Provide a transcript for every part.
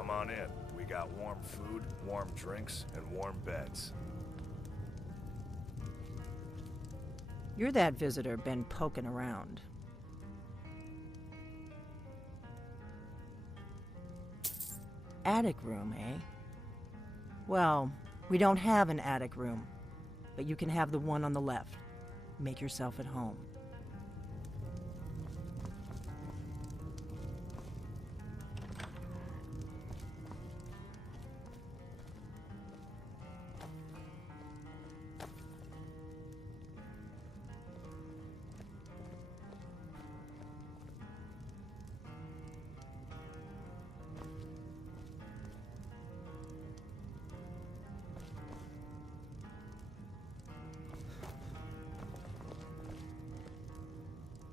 Come on in. We got warm food, warm drinks, and warm beds. You're that visitor been poking around. Attic room, eh? Well, we don't have an attic room, but you can have the one on the left. Make yourself at home.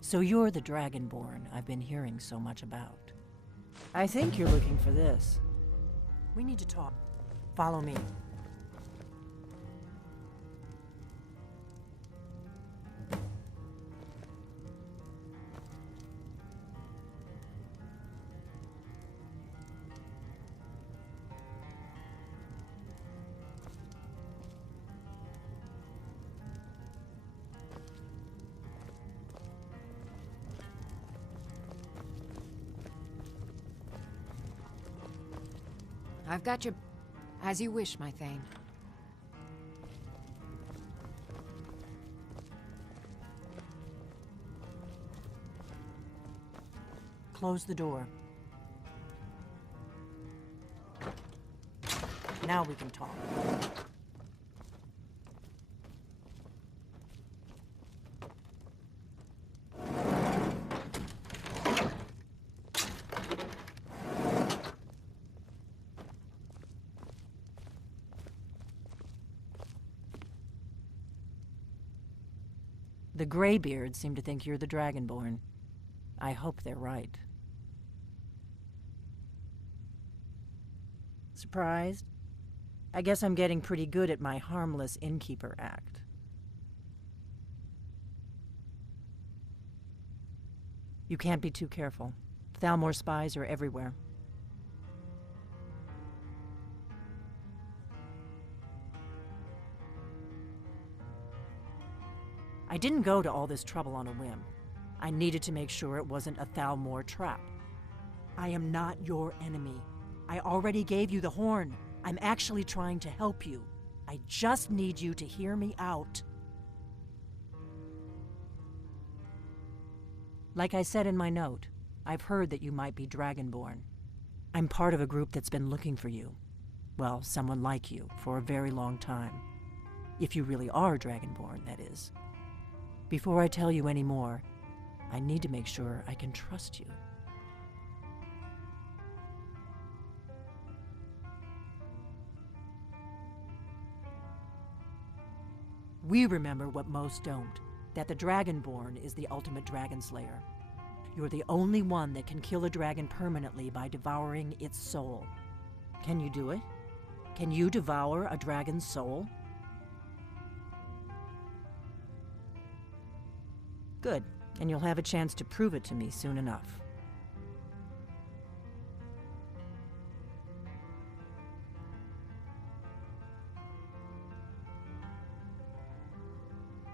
So you're the Dragonborn I've been hearing so much about. I think you're looking for this. We need to talk. Follow me. I've got your... As you wish, my Thane. Close the door. Now we can talk. The Greybeards seem to think you're the Dragonborn. I hope they're right. Surprised? I guess I'm getting pretty good at my harmless innkeeper act. You can't be too careful. Thalmor spies are everywhere. I didn't go to all this trouble on a whim. I needed to make sure it wasn't a Thalmor trap. I am not your enemy. I already gave you the horn. I'm actually trying to help you. I just need you to hear me out. Like I said in my note, I've heard that you might be Dragonborn. I'm part of a group that's been looking for you. Well, someone like you, for a very long time. If you really are Dragonborn, that is. Before I tell you any more, I need to make sure I can trust you. We remember what most don't, that the Dragonborn is the ultimate dragon slayer. You're the only one that can kill a dragon permanently by devouring its soul. Can you do it? Can you devour a dragon's soul? Good, and you'll have a chance to prove it to me soon enough.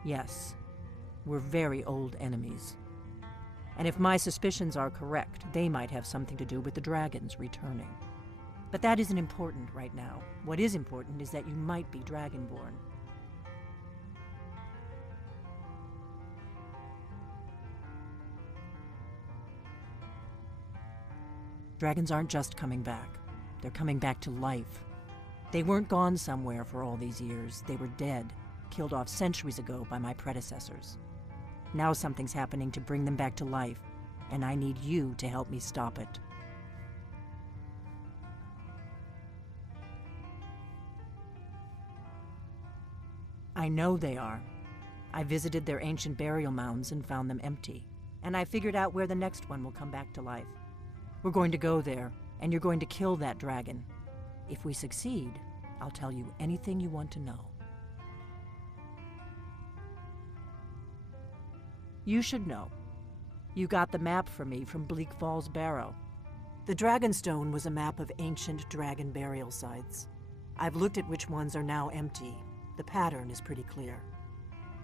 Yes, we're very old enemies. And if my suspicions are correct, they might have something to do with the dragons returning. But that isn't important right now. What is important is that you might be Dragonborn. Dragons aren't just coming back. They're coming back to life. They weren't gone somewhere for all these years. They were dead, killed off centuries ago by my predecessors. Now something's happening to bring them back to life, and I need you to help me stop it. I know they are. I visited their ancient burial mounds and found them empty, and I figured out where the next one will come back to life. We're going to go there, and you're going to kill that dragon. If we succeed, I'll tell you anything you want to know. You should know. You got the map for me from Bleak Falls Barrow. The Dragonstone was a map of ancient dragon burial sites. I've looked at which ones are now empty. The pattern is pretty clear.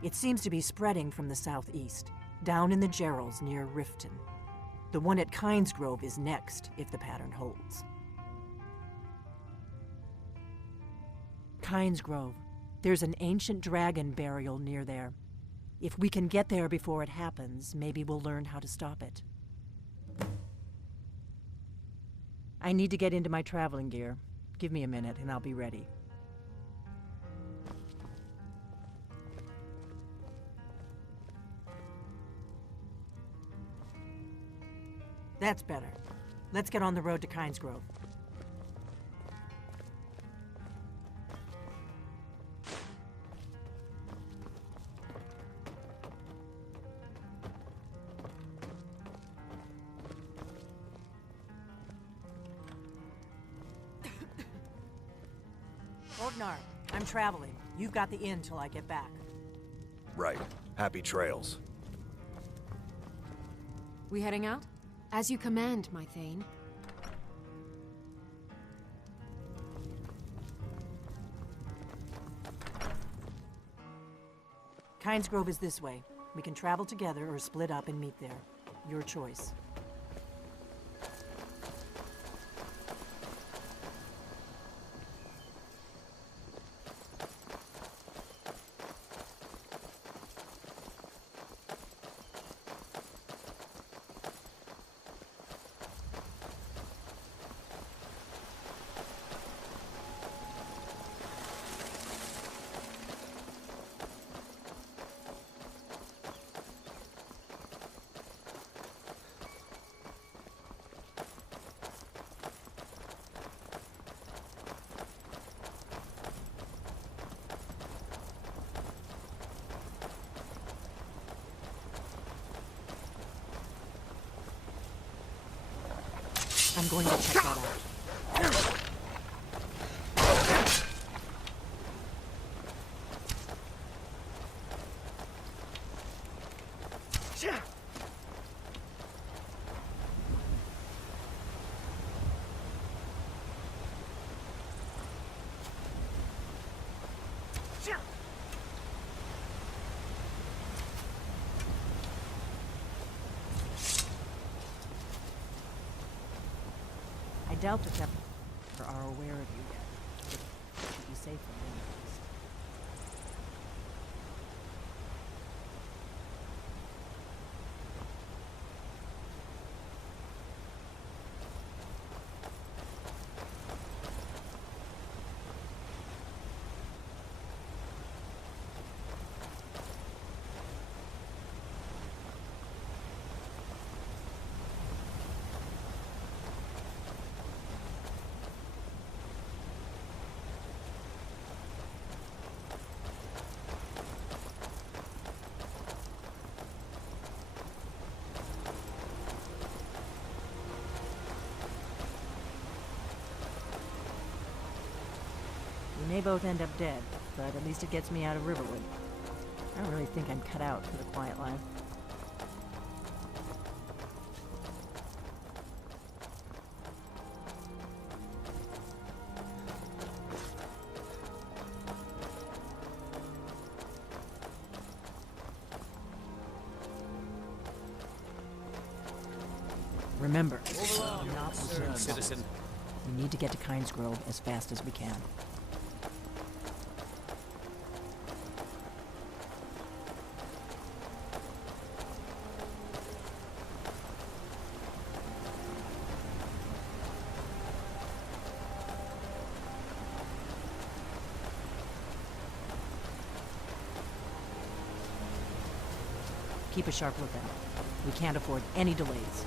It seems to be spreading from the southeast, down in the Gerals near Riften. The one at Kynesgrove is next, if the pattern holds. Kynesgrove. There's an ancient dragon burial near there. If we can get there before it happens, maybe we'll learn how to stop it. I need to get into my traveling gear. Give me a minute and I'll be ready. That's better. Let's get on the road to Kynesgrove. Ognar, I'm traveling. You've got the inn till I get back. Right. Happy trails. We heading out? As you command, my Thane. Kynesgrove is this way. We can travel together or split up and meet there. Your choice. I'm going to check that out. I doubt the Templar are aware of you yet. It should be safe for them at least. We may both end up dead, but at least it gets me out of Riverwood. I don't really think I'm cut out for the quiet life. Remember, not citizen. we need to get to Kynesgrove as fast as we can. Keep a sharp lookout. We can't afford any delays.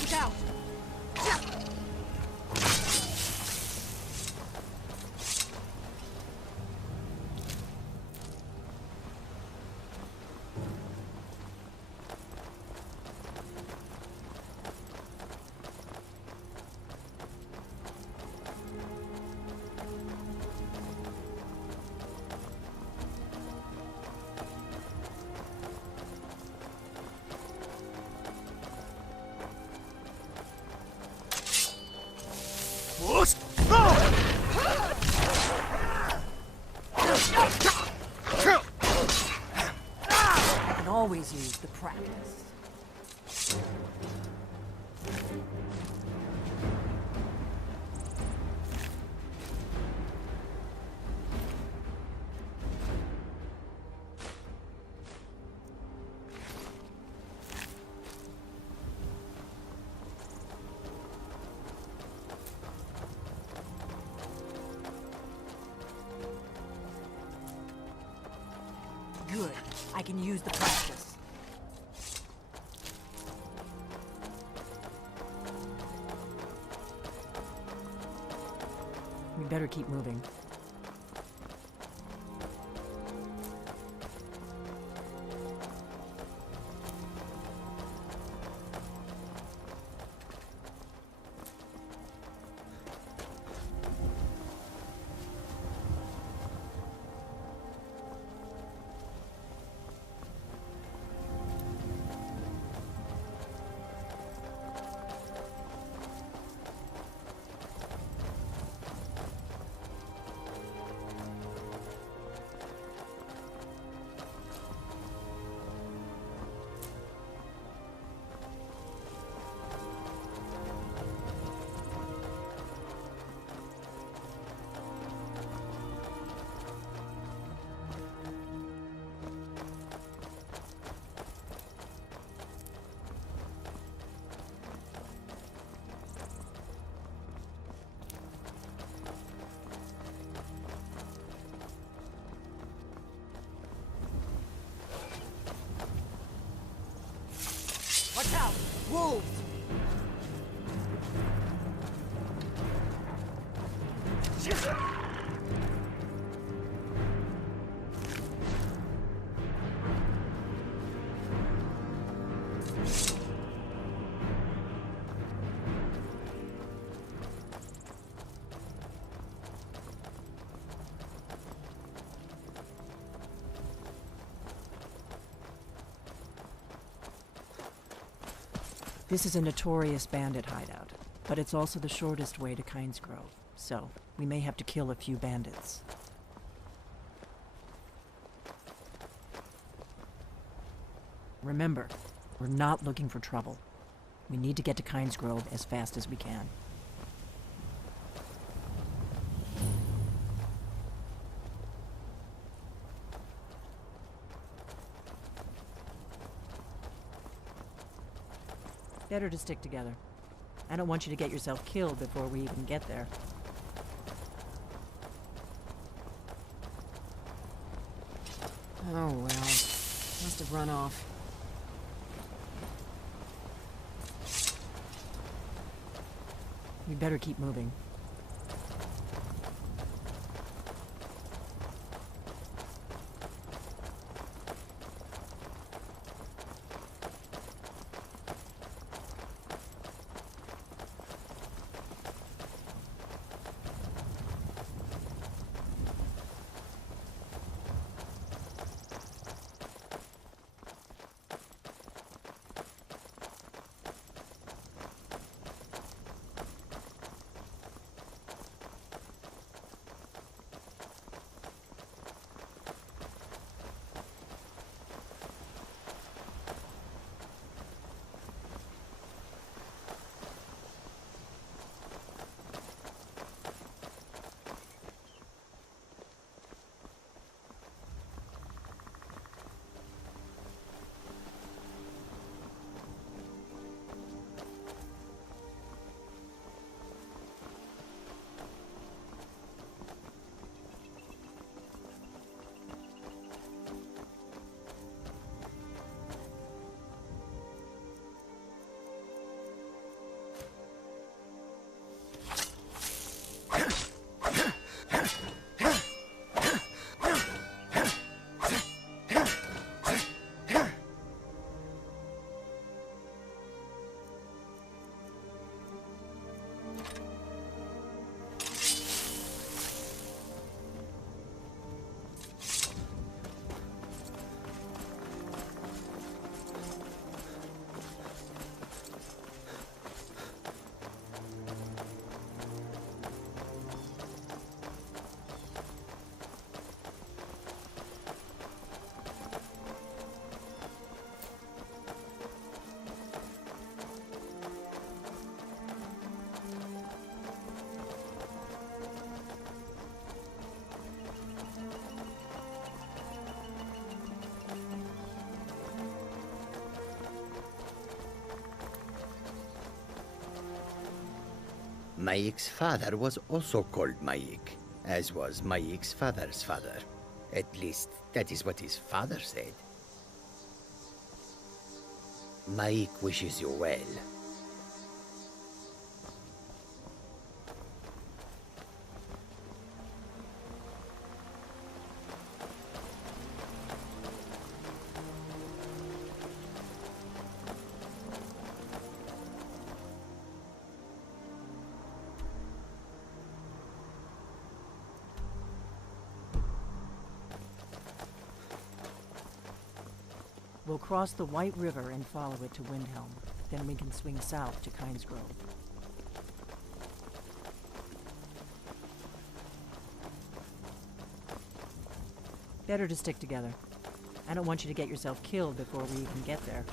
Look out! I can always use the practice. Good. I can use the practice. We better keep moving. Watch out! Wolves! This is a notorious bandit hideout, but it's also the shortest way to Kynes Grove, so we may have to kill a few bandits. Remember, we're not looking for trouble. We need to get to Kynes Grove as fast as we can. Better to stick together. I don't want you to get yourself killed before we even get there. Oh well. Must have run off. We better keep moving. Maik's father was also called Maik, as was Maik's father's father. At least, that is what his father said. Maik wishes you well. We'll cross the White River and follow it to Windhelm. Then we can swing south to Kynes Grove. Better to stick together. I don't want you to get yourself killed before we even get there.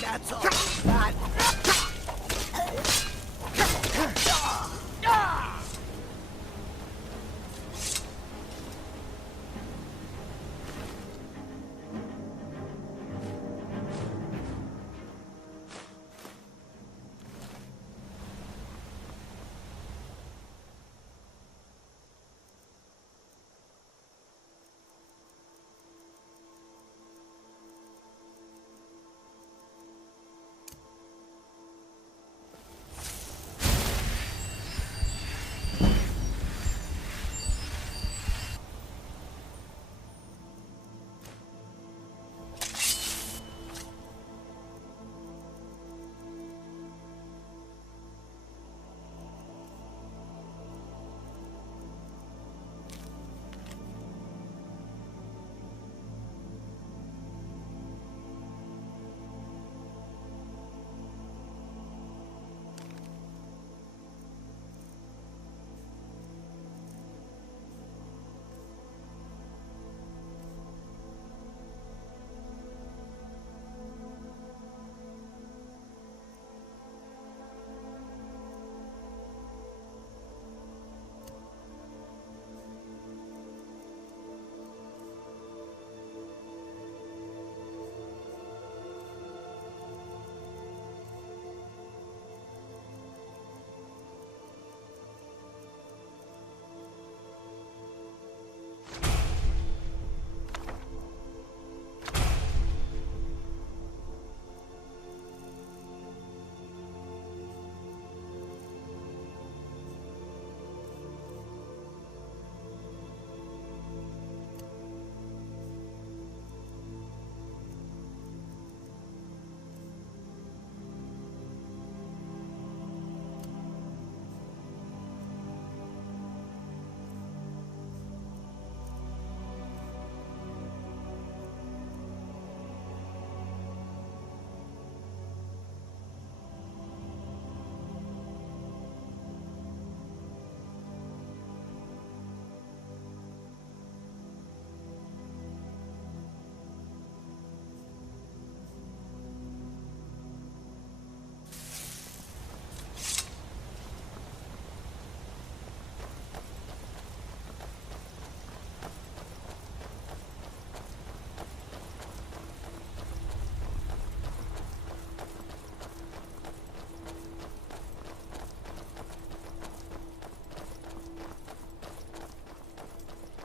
That's all. That.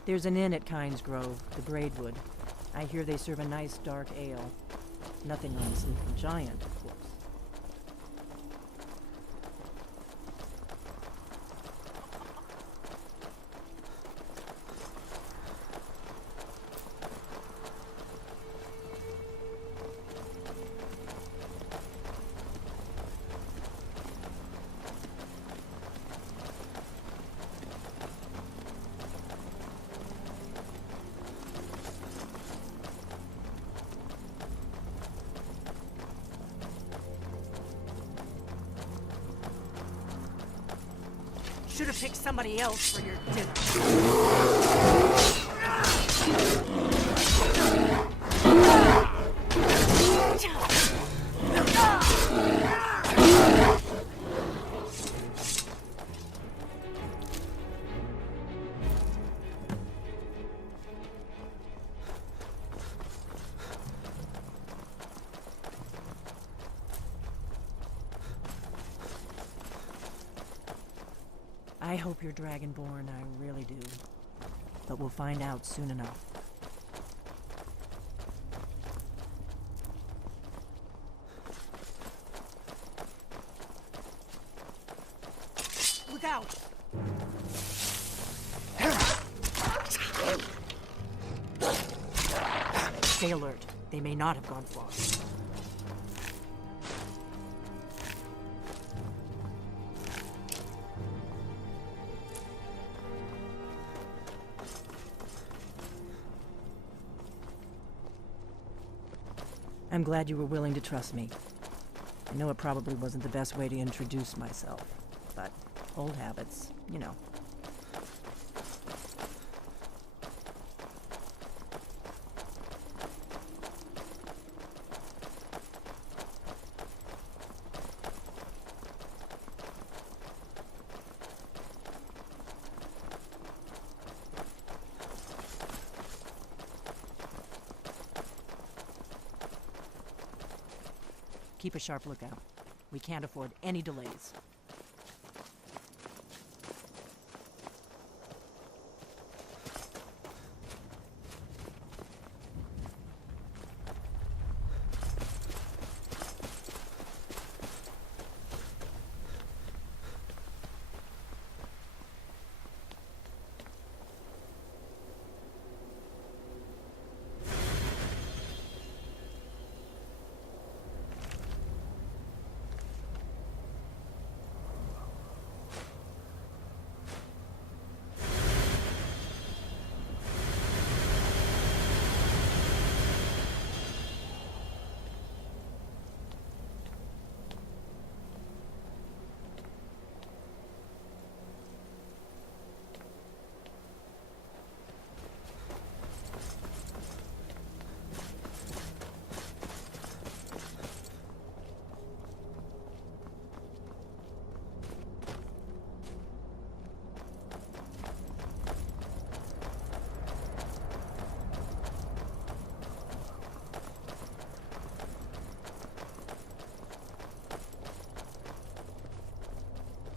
There's an inn at Kynes Grove, the Braidwood. I hear they serve a nice dark ale. Nothing on the Sleeping Giant, of course. Should have picked somebody else for your dinner. I hope you're Dragonborn, I really do. But we'll find out soon enough. Look out! Stay alert. They may not have gone far. I'm glad you were willing to trust me. I know it probably wasn't the best way to introduce myself, but old habits, you know. Keep a sharp lookout. We can't afford any delays.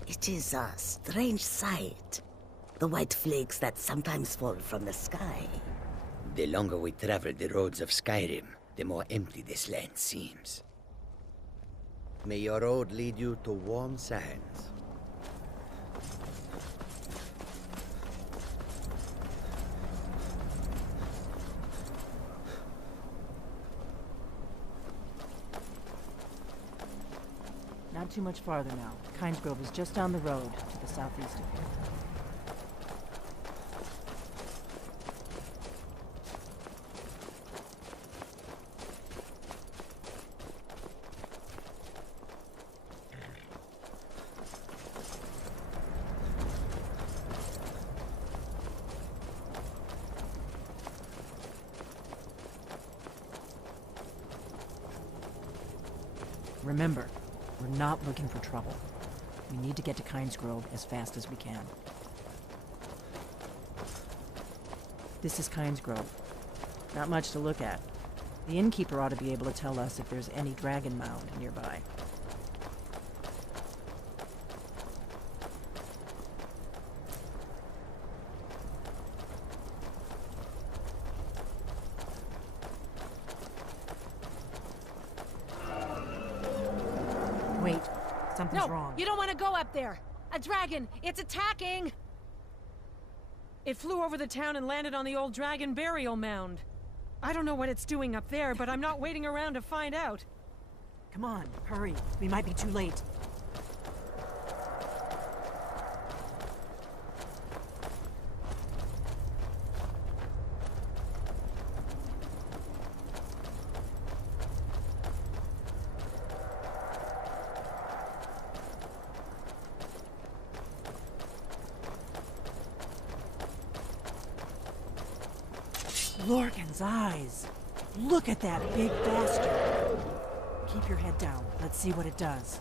It is a strange sight. The white flakes that sometimes fall from the sky. The longer we travel the roads of Skyrim, the more empty this land seems. May your road lead you to warm sands. Not too much farther now. Kynes Grove is just down the road to the southeast of here. Remember, we're not looking for trouble. We need to get to Kynes Grove as fast as we can. This is Kynes Grove. Not much to look at. The innkeeper ought to be able to tell us if there's any dragon mound nearby. Wait, something's wrong. You don't want to go up there! A dragon! It's attacking! It flew over the town and landed on the old dragon burial mound. I don't know what it's doing up there, but I'm not waiting around to find out. Come on, hurry. We might be too late. Lorcan's eyes. Look at that big bastard. Keep your head down. Let's see what it does.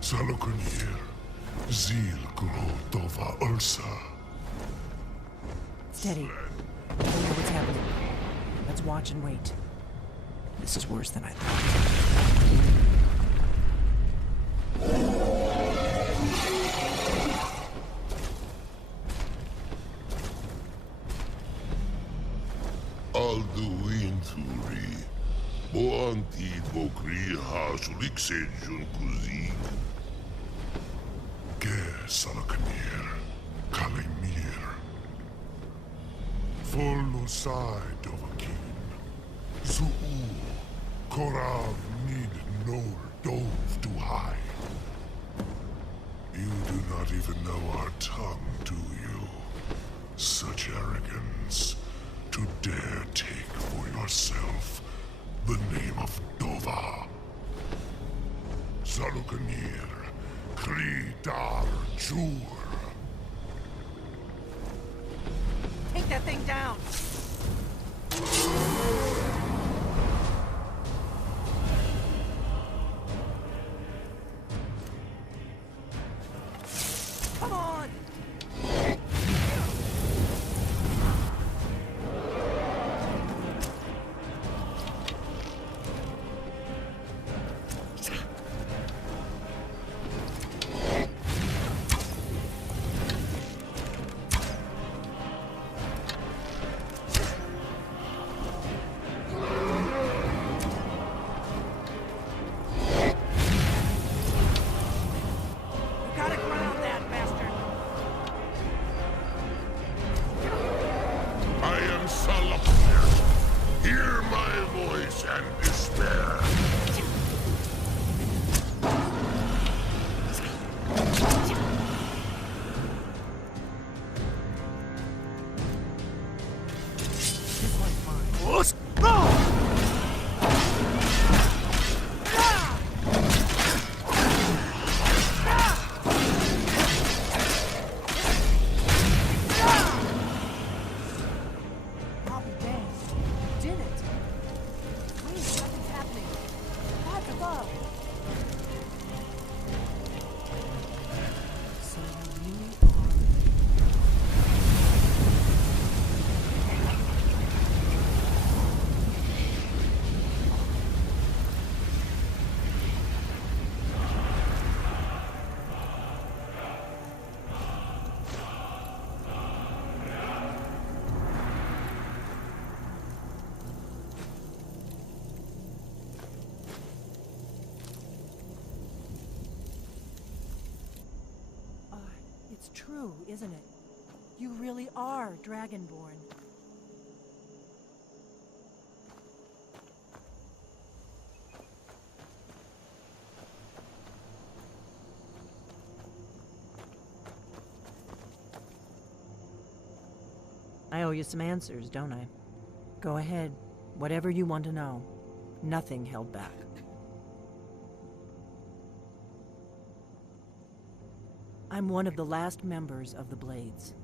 Salokunir, Zil Grotova Ursa. Steady. I don't know what's happening. Let's watch and wait. This is worse than I thought. Alduinturi, Boanti Bokri Hasuliksejun Kuzik. Ge Salokunir, Kalimir. Folosai Dovakin, Zuu, Korav Nid Nol Dove to high. You do not even know our tongue, do you? Such arrogance, to dare take for yourself the name of Dova. Salokunir, Kri Dar Jur. Take that thing down! Come on! Gotta ground that bastard! I am Salokunir. Hear my voice and despair. This one's mine. I'll be damned. You did it. Wait, nothing's happening. God's above. So you really are... It's true, isn't it? You really are Dragonborn. I owe you some answers, don't I? Go ahead. Whatever you want to know. Nothing held back. I'm one of the last members of the Blades.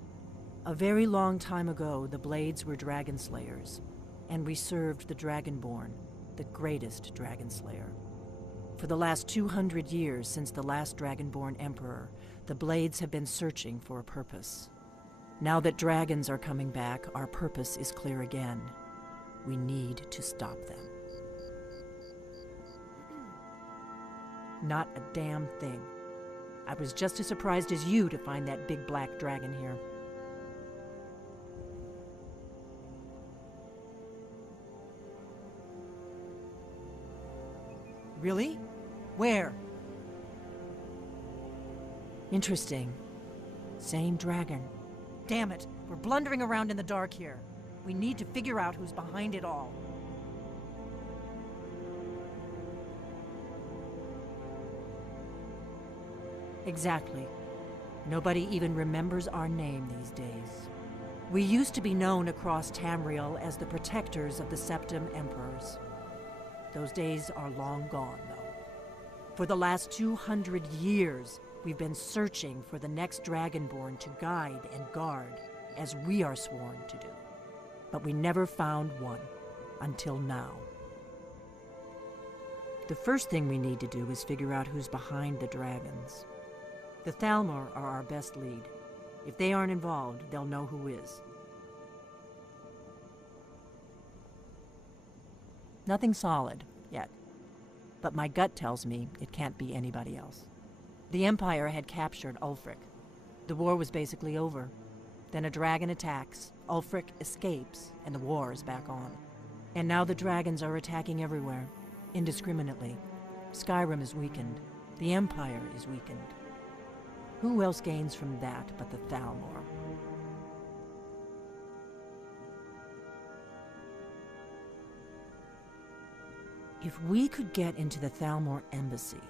A very long time ago, the Blades were dragon slayers, and we served the Dragonborn, the greatest dragon slayer. For the last 200 years since the last Dragonborn Emperor, the Blades have been searching for a purpose. Now that dragons are coming back, our purpose is clear again. We need to stop them. Not a damn thing. I was just as surprised as you to find that big black dragon here. Really? Where? Interesting. Same dragon. Damn it, we're blundering around in the dark here. We need to figure out who's behind it all. Exactly. Nobody even remembers our name these days. We used to be known across Tamriel as the protectors of the Septim Emperors. Those days are long gone, though. For the last 200 years, we've been searching for the next Dragonborn to guide and guard, as we are sworn to do. But we never found one, until now. The first thing we need to do is figure out who's behind the dragons. The Thalmor are our best lead. If they aren't involved, they'll know who is. Nothing solid, yet. But my gut tells me it can't be anybody else. The Empire had captured Ulfric. The war was basically over. Then a dragon attacks, Ulfric escapes, and the war is back on. And now the dragons are attacking everywhere, indiscriminately. Skyrim is weakened. The Empire is weakened. Who else gains from that but the Thalmor? If we could get into the Thalmor embassy,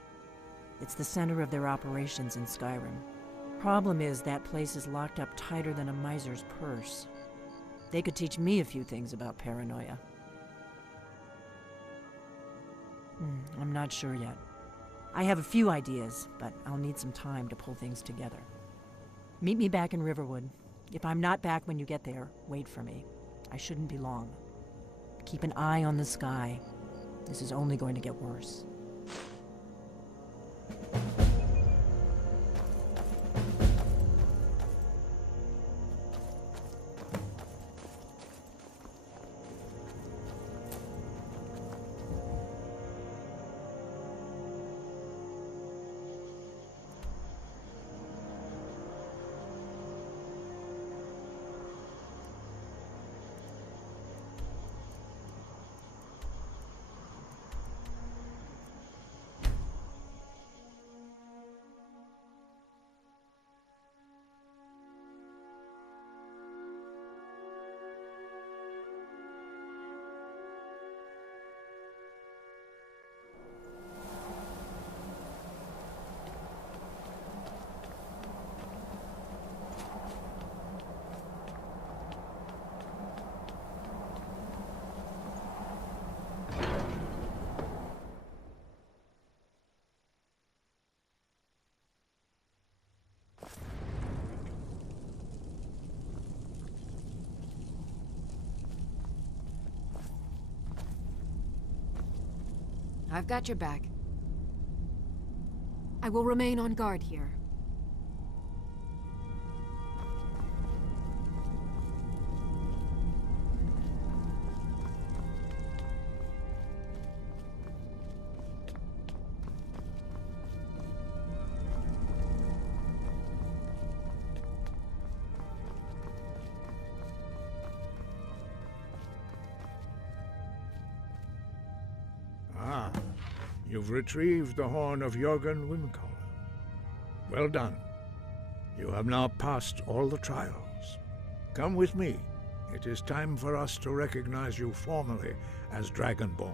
it's the center of their operations in Skyrim. Problem is, that place is locked up tighter than a miser's purse. They could teach me a few things about paranoia. I'm not sure yet. I have a few ideas, but I'll need some time to pull things together. Meet me back in Riverwood. If I'm not back when you get there, wait for me. I shouldn't be long. Keep an eye on the sky. This is only going to get worse. I've got your back. I will remain on guard here. You've retrieved the horn of Jörgen Wimkoller. Well done. You have now passed all the trials. Come with me. It is time for us to recognize you formally as Dragonborn.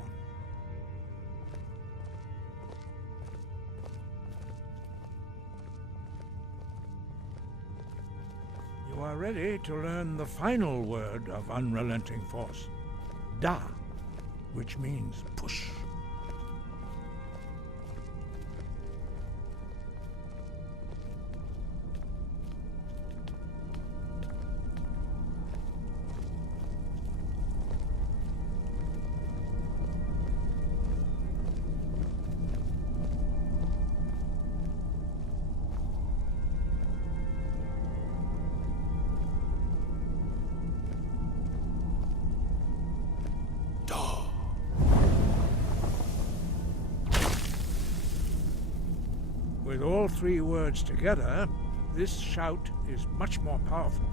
You are ready to learn the final word of Unrelenting Force, Da, which means push. With all three words together, this shout is much more powerful.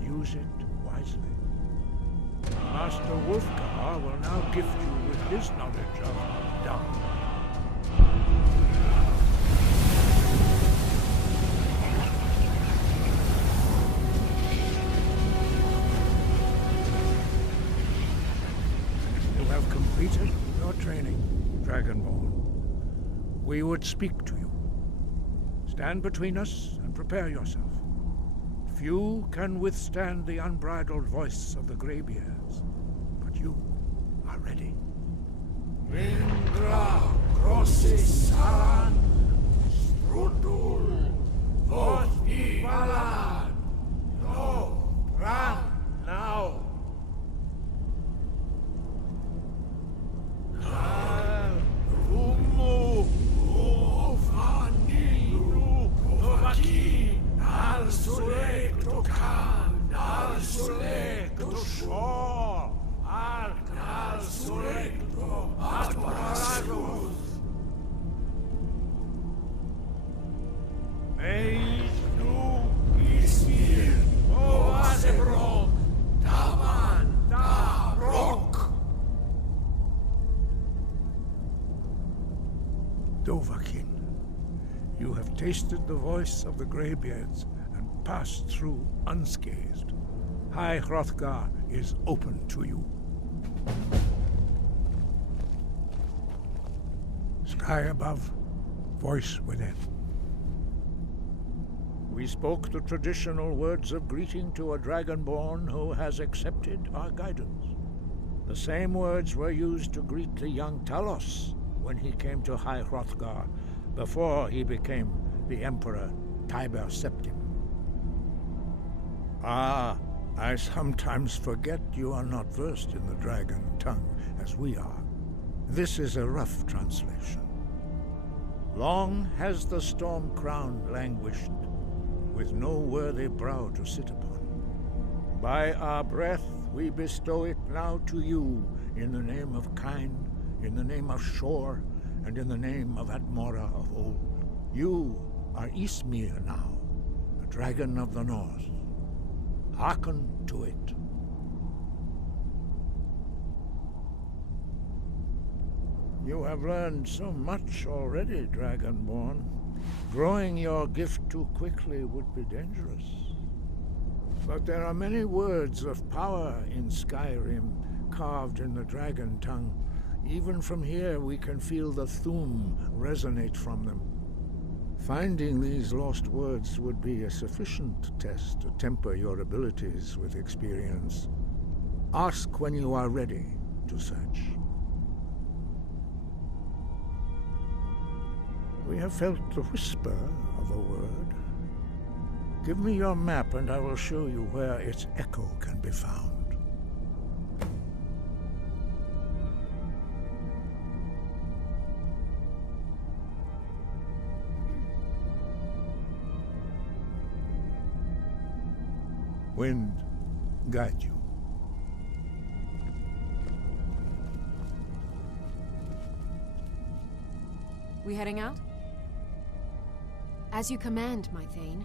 Use it wisely. Master Wolfgar will now gift you with his knowledge of Dawn. Dragonborn. We would speak to you. Stand between us and prepare yourself. Few can withstand the unbridled voice of the Greybeards, but you are ready. Indra Grossesaran Strudul Vot Ivalan No Ran now. Al Rumu Ufaninu Novaki Al Sulek Tokan Al Sulek Toshor Al Sulek Atmaragus Einu Ismir Oasebron Taman Da Rock Dovahkiin, you have tasted the voice of the Greybeards and passed through unscathed. High Hrothgar is open to you. Sky above, voice within. We spoke the traditional words of greeting to a Dragonborn who has accepted our guidance. The same words were used to greet the young Talos when he came to High Hrothgar before he became the Emperor Tiber Septim. Ah, I sometimes forget you are not versed in the dragon tongue as we are. This is a rough translation. Long has the storm crown languished, with no worthy brow to sit upon. By our breath we bestow it now to you, in the name of Kyne, in the name of Shor, and in the name of Atmora of old. You are Ismir now, a dragon of the north. Hearken to it. You have learned so much already, Dragonborn. Growing your gift too quickly would be dangerous. But there are many words of power in Skyrim, carved in the dragon tongue. Even from here we can feel the Thu'um resonate from them. Finding these lost words would be a sufficient test to temper your abilities with experience. Ask when you are ready to search. We have felt the whisper of a word. Give me your map and I will show you where its echo can be found. Wind, guide you. We heading out? As you command, my Thane.